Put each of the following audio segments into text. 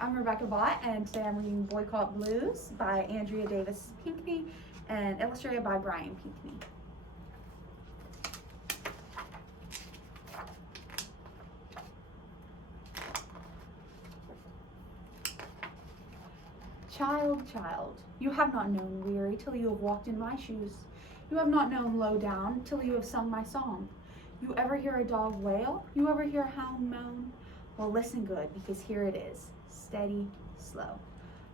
I'm Rebecca Vaught, and today I'm reading Boycott Blues by Andrea Davis Pinkney and illustrated by Brian Pinkney. Child, child, you have not known weary till you have walked in my shoes. You have not known low down till you have sung my song. You ever hear a dog wail? You ever hear a hound moan? Well, listen good, because here it is, steady, slow.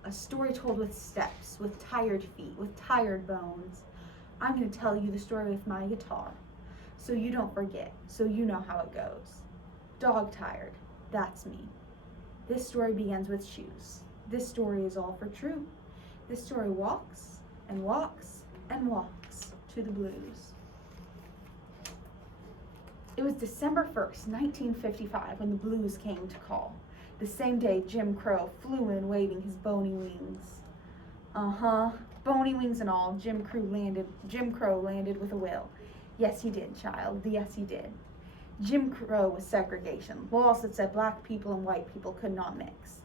A story told with steps, with tired feet, with tired bones. I'm going to tell you the story with my guitar, so you don't forget, so you know how it goes. Dog tired, that's me. This story begins with shoes. This story is all for true. This story walks and walks and walks to the blues. It was December 1st, 1955, when the blues came to call. The same day Jim Crow flew in waving his bony wings. Bony wings and all, Jim Crow landed with a will. Yes, he did, child, yes, he did. Jim Crow was segregation, laws that said black people and white people could not mix.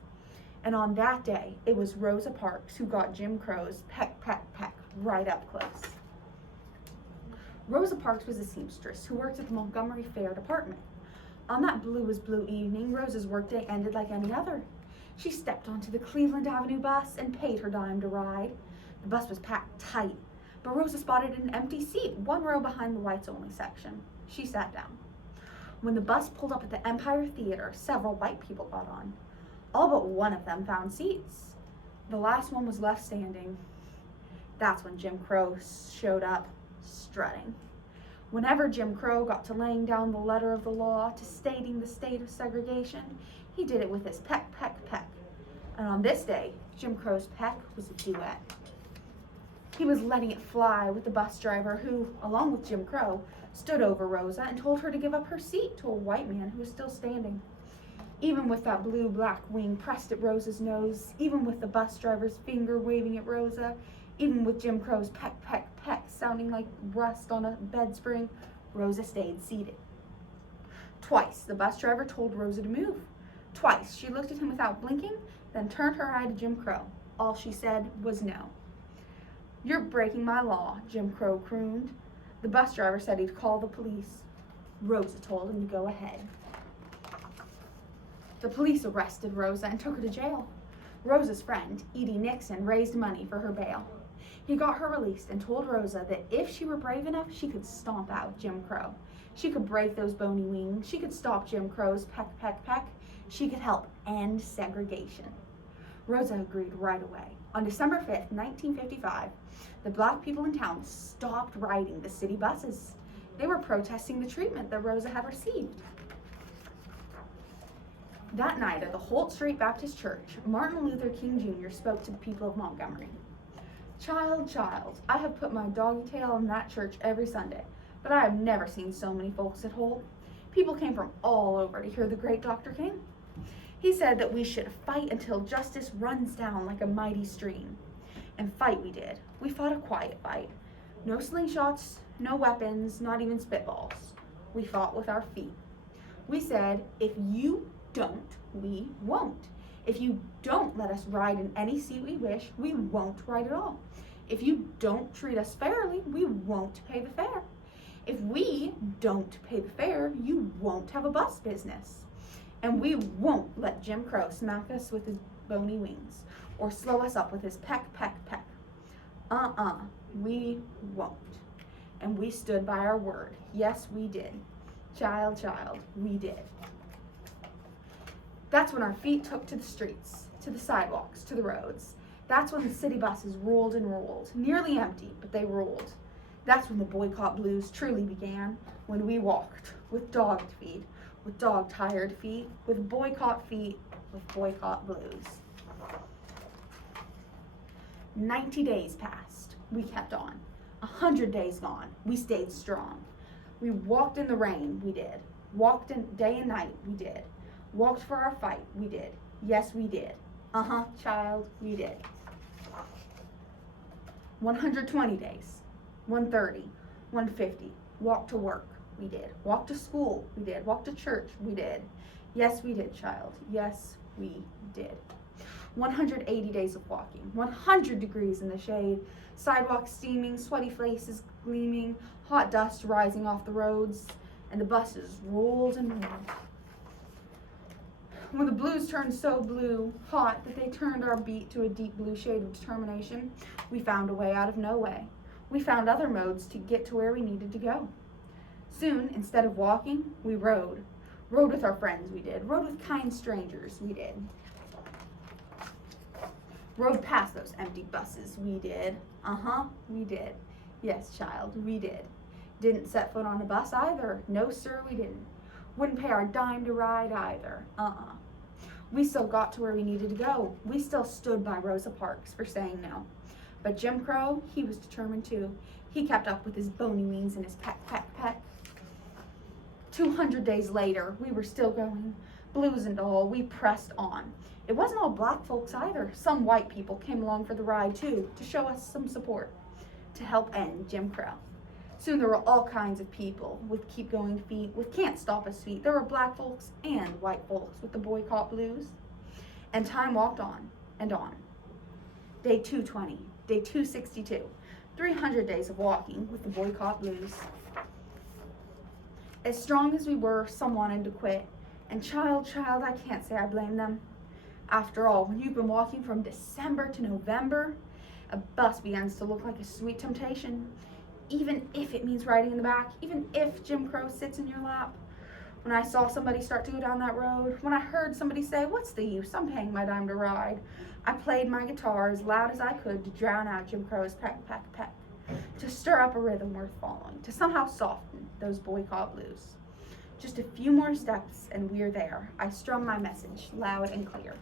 And on that day, it was Rosa Parks who got Jim Crow's peck, peck, peck right up close. Rosa Parks was a seamstress who worked at the Montgomery Fair Department. On that blue as blue evening, Rosa's workday ended like any other. She stepped onto the Cleveland Avenue bus and paid her dime to ride. The bus was packed tight, but Rosa spotted an empty seat, one row behind the whites-only section. She sat down. When the bus pulled up at the Empire Theater, several white people got on. All but one of them found seats. The last one was left standing. That's when Jim Crow showed up, strutting. Whenever Jim Crow got to laying down the letter of the law, to stating the state of segregation, he did it with his peck, peck, peck. And on this day, Jim Crow's peck was a duet. He was letting it fly with the bus driver who, along with Jim Crow, stood over Rosa and told her to give up her seat to a white man who was still standing. Even with that blue-black wing pressed at Rosa's nose, even with the bus driver's finger waving at Rosa, even with Jim Crow's peck, peck, peck sounding like rust on a bed spring, Rosa stayed seated. Twice, the bus driver told Rosa to move. Twice, she looked at him without blinking, then turned her eye to Jim Crow. All she said was no. "You're breaking my law," Jim Crow crooned. The bus driver said he'd call the police. Rosa told him to go ahead. The police arrested Rosa and took her to jail. Rosa's friend, Edie Nixon, raised money for her bail. He got her released and told Rosa that if she were brave enough, she could stomp out Jim Crow. She could break those bony wings. She could stop Jim Crow's peck, peck, peck. She could help end segregation. Rosa agreed right away. On December 5th, 1955, the black people in town stopped riding the city buses. They were protesting the treatment that Rosa had received. That night at the Holt Street Baptist Church, Martin Luther King Jr. spoke to the people of Montgomery. "Child, child, I have put my doggy tail in that church every Sunday, but I have never seen so many folks at Holt. People came from all over to hear the great Dr. King. He said that we should fight until justice runs down like a mighty stream. And fight we did. We fought a quiet fight. No slingshots, no weapons, not even spitballs. We fought with our feet. We said, if you don't, we won't. If you don't let us ride in any seat we wish, we won't ride at all. If you don't treat us fairly, we won't pay the fare. If we don't pay the fare, you won't have a bus business. And we won't let Jim Crow smack us with his bony wings or slow us up with his peck, peck, peck. We won't." And we stood by our word. Yes, we did. Child, child, we did. That's when our feet took to the streets, to the sidewalks, to the roads. That's when the city buses rolled and rolled, nearly empty, but they rolled. That's when the boycott blues truly began, when we walked with dogged feet, with dog-tired feet, with boycott blues. 90 days passed. We kept on. 100 days gone. We stayed strong. We walked in the rain. We did. Walked in day and night. We did. Walked for our fight. We did. Yes, we did. Child, we did. 120 days. 130. 150. Walked to work. We did. Walked to school. We did. Walked to church. We did. Yes, we did, child. Yes, we did. 180 days of walking, 100 degrees in the shade, sidewalks steaming, sweaty faces gleaming, hot dust rising off the roads, and the buses rolled and rolled. When the blues turned so blue, hot, that they turned our beat to a deep blue shade of determination, we found a way out of no way. We found other modes to get to where we needed to go. Soon, instead of walking, we rode. Rode with our friends, we did. Rode with kind strangers, we did. Rode past those empty buses, we did. We did. Yes, child, we did. Didn't set foot on a bus either. No, sir, we didn't. Wouldn't pay our dime to ride either. We still got to where we needed to go. We still stood by Rosa Parks for saying no. But Jim Crow, he was determined too. He kept up with his bony wings and his peck, peck, peck. 200 days later, we were still going. Blues and all, we pressed on. It wasn't all black folks either. Some white people came along for the ride too, to show us some support, to help end Jim Crow. Soon there were all kinds of people with keep going feet, with can't stop us feet. There were black folks and white folks with the boycott blues. And time walked on and on. Day 220, day 262, 300 days of walking with the boycott blues. As strong as we were, some wanted to quit. And child, I can't say I blame them. After all, when you've been walking from December to November, a bus begins to look like a sweet temptation. Even if it means riding in the back, even if Jim Crow sits in your lap. When I saw somebody start to go down that road, when I heard somebody say, "What's the use? I'm paying my dime to ride," I played my guitar as loud as I could to drown out Jim Crow's peck, peck, peck, to stir up a rhythm worth following, to somehow soften those boycott blues. Just a few more steps and we're there. I strummed my message loud and clear.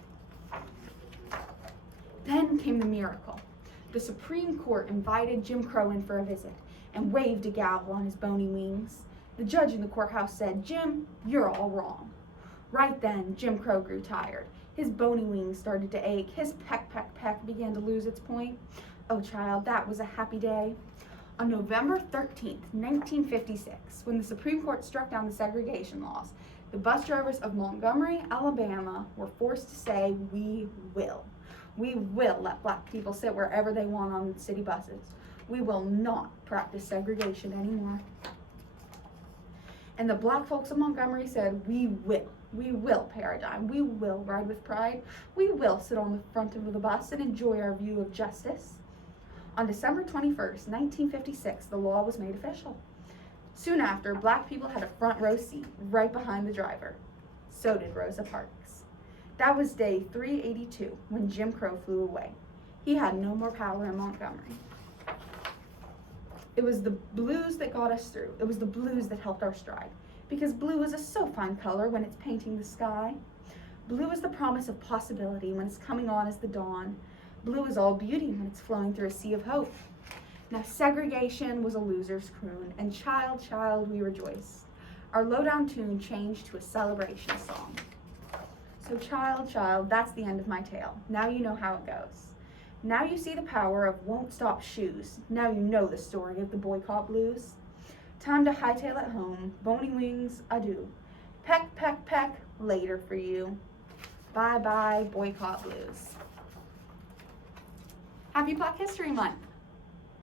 Then came the miracle. The Supreme Court invited Jim Crow in for a visit and waved a gavel on his bony wings. The judge in the courthouse said, "Jim, you're all wrong." Right then, Jim Crow grew tired. His bony wings started to ache. His peck, peck, peck began to lose its point. Oh, child, that was a happy day. On November 13th, 1956, when the Supreme Court struck down the segregation laws, the bus drivers of Montgomery, Alabama were forced to say, "We will. We will let black people sit wherever they want on city buses. We will not practice segregation anymore." And the black folks of Montgomery said, "We will. We will pay our dime. We will ride with pride. We will sit on the front of the bus and enjoy our view of justice." On December 21st, 1956, the law was made official. Soon after, black people had a front row seat right behind the driver. So did Rosa Parks. That was day 382 when Jim Crow flew away. He had no more power in Montgomery. It was the blues that got us through. It was the blues that helped our stride. Because blue is a so fine color when it's painting the sky. Blue is the promise of possibility when it's coming on as the dawn. Blue is all beauty when it's flowing through a sea of hope. Now segregation was a loser's croon, and child, we rejoice. Our lowdown tune changed to a celebration song. So child, that's the end of my tale. Now you know how it goes. Now you see the power of won't stop shoes. Now you know the story of the boycott blues. Time to hightail it home. Bony wings, adieu. Peck, peck, peck, later for you. Bye bye, boycott blues. Happy Black History Month.